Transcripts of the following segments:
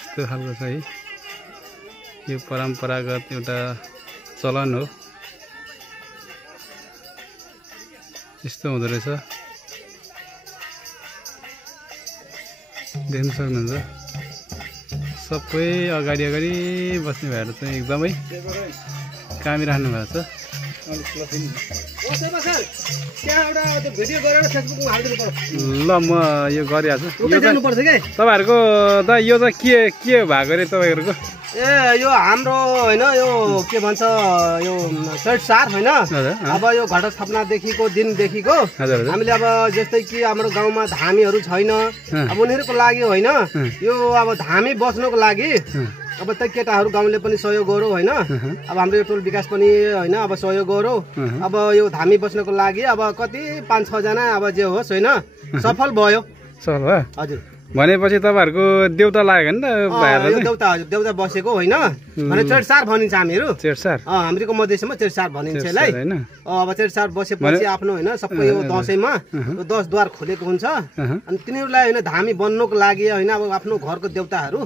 यस्तो खालको छ है। यो परम्परागत एउटा चलन हो। यस्तो हुँदो रहेछ, देख्न सक्नुहुन्छ। सबै अगाडि अगाडि बस्ने भएर चाहिँ एकदमै कामिराख्नु भएको छ। ल म यो गरिहाल्छु। तपाईँहरूको दा यो चाहिँ के भएको अरे तपाईँहरूको? यो हाम्रो होइन यो के भन्छ यो चैतसार होइन। अब यो घटस्थापनादेखिको दिनदेखिको हामीले अब जस्तै कि हाम्रो गाउँमा धामीहरू छैन, अब उनीहरूको लागि होइन यो अब धामी बस्नुको लागि अब त केटाहरू गाउँले पनि सहयोग गरौँ होइन। अब हाम्रो यो टोल विकास पनि होइन अब सहयोग गरौँ। अब यो धामी बस्नको लागि अब कति 5-6 जना अब जे होस् होइन सफल भयो। सफल भयो हजुर। भनेपछि तपाईँहरूको देउता लाग्यो नि त? देउता बसेको होइन भने चेटसार भनिन्छ हामीहरू। चेटसार हाम्रो मधेसमा चेटसार भनिन्छ यसलाई। अब चेटसार बसेपछि आफ्नो होइन सबै यो दसैँमा 10 द्वार खोलेको हुन्छ अनि तिनीहरूलाई होइन धामी बन्नुको लागि होइन अब आफ्नो घरको देउताहरू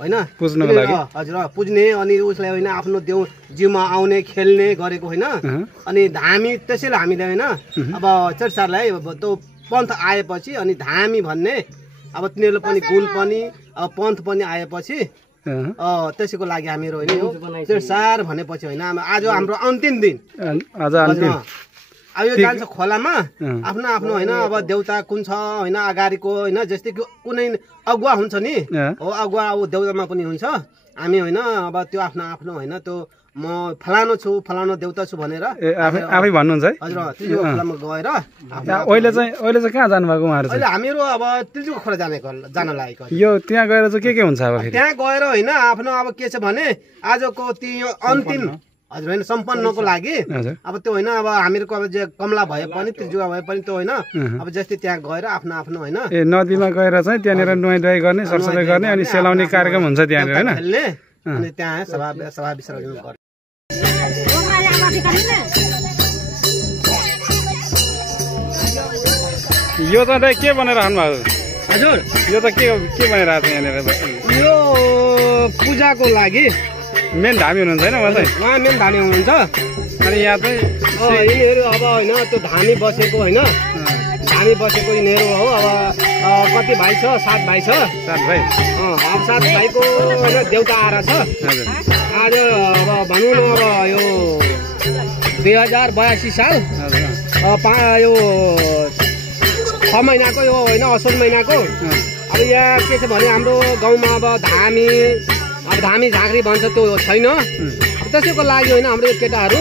होइन पुज्नुको लागि हजुर पुज्ने अनि उसलाई होइन आफ्नो जिउमा आउने खेल्ने गरेको होइन। अनि धामी त्यसैले हामीले होइन अब चेटसारलाई त्यो पन्थ आएपछि अनि धामी भन्ने अब तिनीहरूले पनि गुण पनि अब पन्थ पनि आएपछि त्यसैको लागि हामीहरू होइन यो चेटसार भनेपछि होइन आज हाम्रो अन्तिम दिन। आज अन्तिम अब यो जान्छ खोलामा आफ्नो आफ्नो होइन अब देउता कुन छ होइन अगाडिको होइन जस्तै कि कुनै अगुवा हुन्छ नि हो अगुवा अब देउतामा पनि हुन्छ। हामी होइन अब त्यो आफ्नो आफ्नो होइन त्यो म फलानो छु फलानो देउता छु भनेर आफै भन्नुहुन्छ है? हजुर तिलजुको खोलामा गएर अहिले चाहिँ कहाँ जानुभएको उहाँहरू? अहिले हामीहरू अब तिलजुको खोला जान लागेको। यो त्यहाँ गएर चाहिँ के हुन्छ अब? त्यहाँ गएर होइन आफ्नो अब के छ भने आजको त्यो अन्तिम हजुर होइन सम्पन्नको लागि अब त्यो होइन अब हामीहरूको अब जे कमला भए पनि तिलजुगा भए पनि त्यो होइन अब जस्तै त्यहाँ गएर आफ्नो आफ्नो होइन नदीमा गएर चाहिँ त्यहाँनिर नुहाइ धुवाइ गर्ने सरसफाइ गर्ने अनि सेलाउने कार्यक्रम हुन्छ त्यहाँनिर होइन। अनि त्यहाँ सभा विसर्जन गर्ने। यो चाहिँ के बनेर राख्नु भएको? हजुर यो त के बनेर छ यहाँनिर? यो पूजाको लागि मेन धामी हुनुहुन्छ होइन? उहाँ मेन धामी हुनुहुन्छ। अनि यहाँ चाहिँ यिनीहरू अब होइन त्यो धामी बसेको होइन धामी बसेको यिनीहरू हो। अब कति भाइ छ? 7 भाइ छ। 7 भाइ। अब 7 भाइको होइन देउता आएर छ आज। अब भनौँ न अब यो 2082 साल यो 6 महिनाको यो होइन असोज महिनाको। अब यहाँ के छ भने हाम्रो गाउँमा अब धामी झाँक्री भन्छ त्यो छैन। अब त्यसैको लागि होइन हाम्रो केटाहरू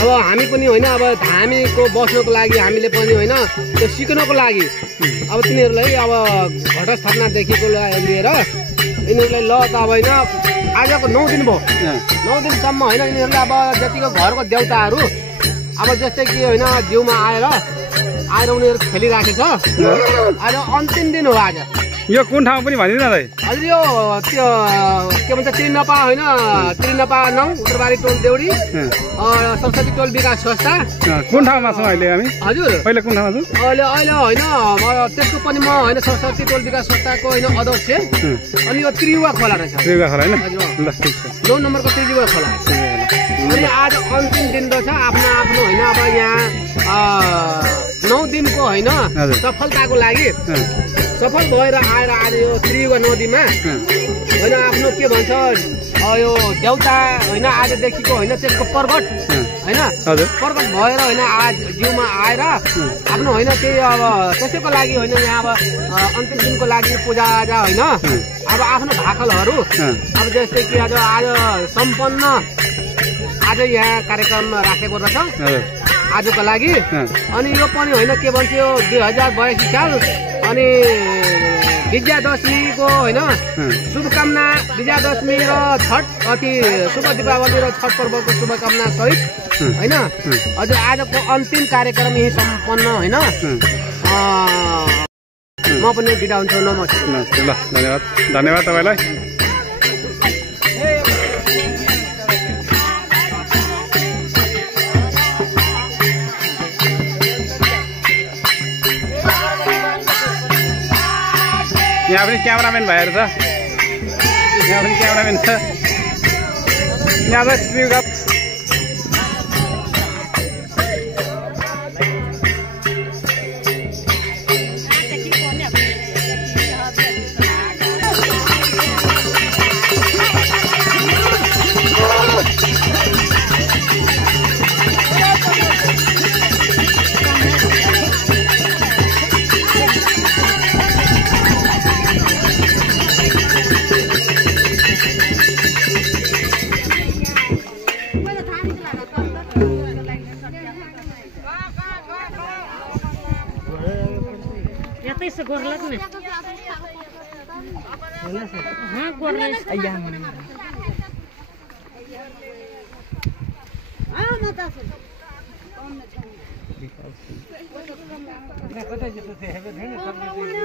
अब हामी पनि होइन अब धामीको बस्नुको लागि हामीले पनि होइन त्यो सिक्नको लागि अब तिनीहरूलाई अब घटस्थापनादेखिको लिएर यिनीहरूलाई ल त अब होइन आजको 9 दिन भयो। 9 दिनसम्म होइन यिनीहरूले अब जतिको घरको देउताहरू अब जस्तै कि होइन जिउमा आएर उनीहरू खेलिराखेको छ। आज अन्तिम दिन हो आज। यो कुन ठाउँ पनि भनिदिनु न? हजुर यो त्यो के भन्छ त्रिनपा होइन त्रिनपा 9 उत्तरबारी टोल देउडी सरस्वती टोल विकास संस्था। कुन ठाउँमा छौँ अहिले हामी? हजुर अहिले कुन ठाउँमा छौँ? अहिले होइन त्यसको पनि म होइन सरस्वती टोल विकास संस्थाको होइन अध्यक्ष। अनि यो त्रियुगा खोला रहेछ। त्रियुगा खोला होइन? ल ठिक छ। 9 नम्बरको त्रियुगा खोला। अनि आज अन्तिम दिन रहेछ आफ्नो आफ्नो होइन अब यहाँ 9 दिनको होइन सफलताको लागि सफल भएर आएर आज यो त्रियुगा नदीमा होइन आफ्नो के भन्छ यो देउता होइन आजदेखिको होइन त्यसको प्रगट होइन प्रगट भएर होइन आज जिउमा आएर आफ्नो होइन त्यही अब त्यसैको लागि होइन यहाँ अब अन्तिम दिनको लागि पूजाआजा होइन अब आफ्नो भाकलहरू अब जस्तै कि आज सम्पन्न आज यहाँ कार्यक्रम राखेको रहेछ आजको लागि। अनि यो पनि होइन के भन्छ यो 2082 साल अनि विजयादशमीको होइन शुभकामना विजयादशमी र छठ अति शुभ दीपावली र छठ पर्वको शुभकामना सहित होइन हजुर आजको अन्तिम कार्यक्रम यही सम्पन्न होइन। म पनि बिदा हुन्छु। नमस्ते। ल धन्यवाद तपाईँलाई। यहाँ पनि क्यामेराम्यान भाइहरू छ यहाँ पनि क्यामेराम्यान छ यहाँ त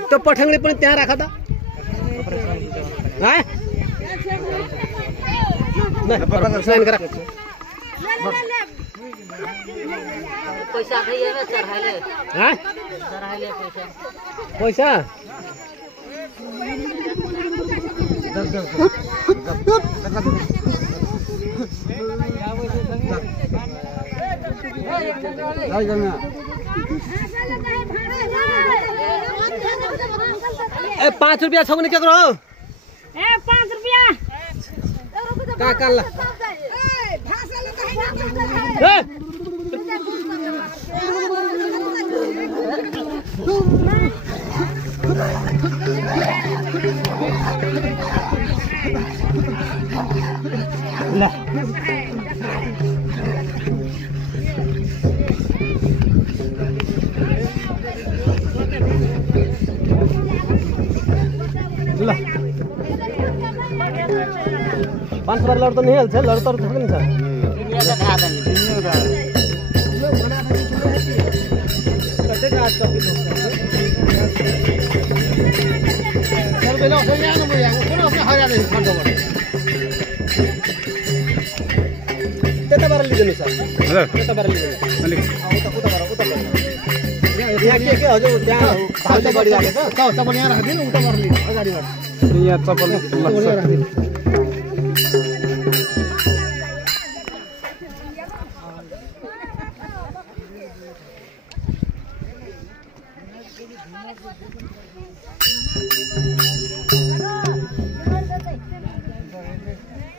त्यो पठङले पनि त्यहाँ राख त पैसा पैसा ए 5 रुपया छ भने के करो ए 5 रुपया का काल्ला ल 500 लड त नहीं हाल्छ लड त पनि छ कते काज कपी सर बेला हो या न भया कुन अपने हरा दे खण्ड गर्नु त्यता बार लिदिनु सर हेलो त्यता बार लिदिनु अलिक उता यहाँ के हजुर त्यहाँ भाउले बढी राखेछ चप्पल यहाँ राखिदिनु उता बार लिनु अगाडिबाट यहाँ चप्पल राखिदिनु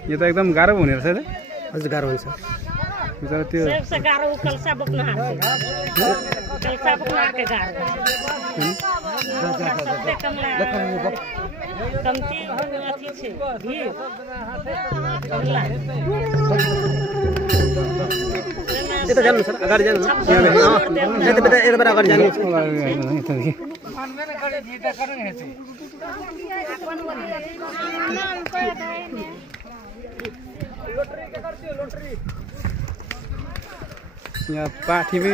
यो त एकदम गाह्रो हुने रहेछ है हजुर गाह्रो हुन्छ बिचारा त्यो सबसे गाह्रो कलसा बोक्न कलसा बोक्न के गाह्रो सबसे कम्ती अथी छे भी यता जानु सर अगाडि जानु यता बेटा यता बेटा अगाडि जानु यहाँ पाठी भी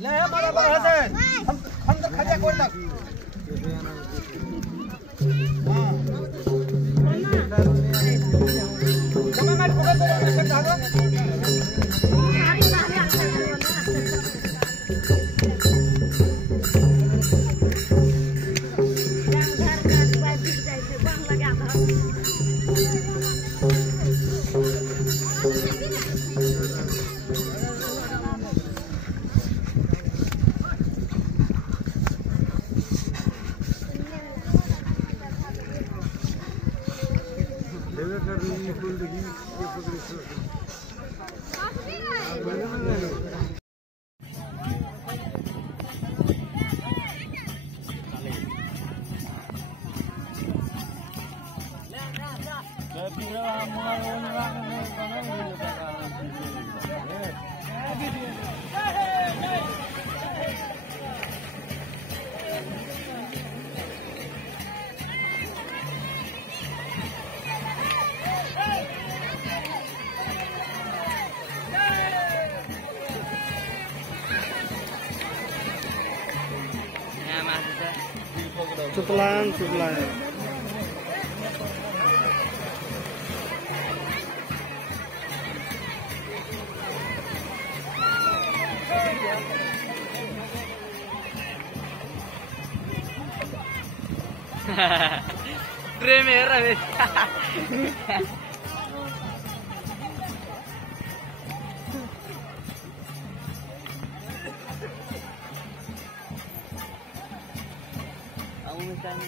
ले बड़ा बड़ा है हम तो खड़िया कोड लग हां कमा मत पकड़ दो धागो Cuklan. Primera vez. Aún me están